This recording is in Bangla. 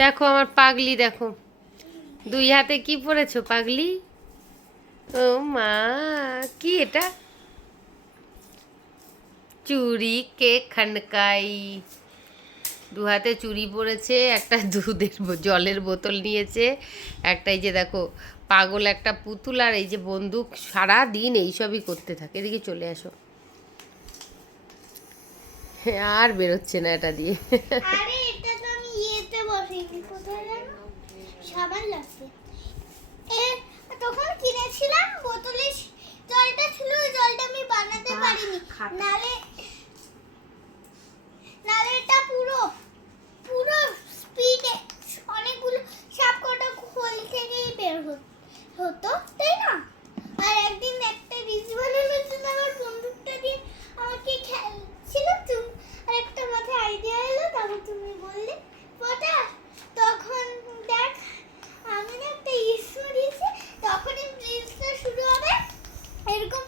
দেখো আমার পাগলি, দেখো দুই হাতে কি পরেছো পাগলি? ও মা, কি এটা? চুড়ি কেক খানকাই। দু হাতে চুড়ি পরেছে, একটা দুধের জলের বোতল নিয়েছে, একটা এই যে দেখো পাগল একটা পুতুল, আর এই যে বন্দুক। সারা দিন এইসবই করতে থাকে। এদিকে চলে আসো। আর বেরোচ্ছে না এটা দিয়ে। আরে এটা তো আমি ইয়েতে বসাইনি, কোথায় জানো? সাবান লাগছে। এ তখন কিনেছিলাম বোতলে জলটা ছিল, ওই জলটা আমি বানাতে পারিনি। নালে নালে এটা পুরো পুরো স্পিডে অনেকগুলো সবকটা খোল থেকেই বের হতো, তাই না? আর একদিন একটা রিজ বানানোর জন্য আমার বন্দুকটা দিয়ে আমাকে খেলছিল তুমি, আর একটা মাথায় আইডিয়া এলো, তারপর তুমি বললে পটা, তখন দেখ আমি না একটা ইস্যু দিয়েছি, তখনই ব্রিজটা শুরু হবে, এরকম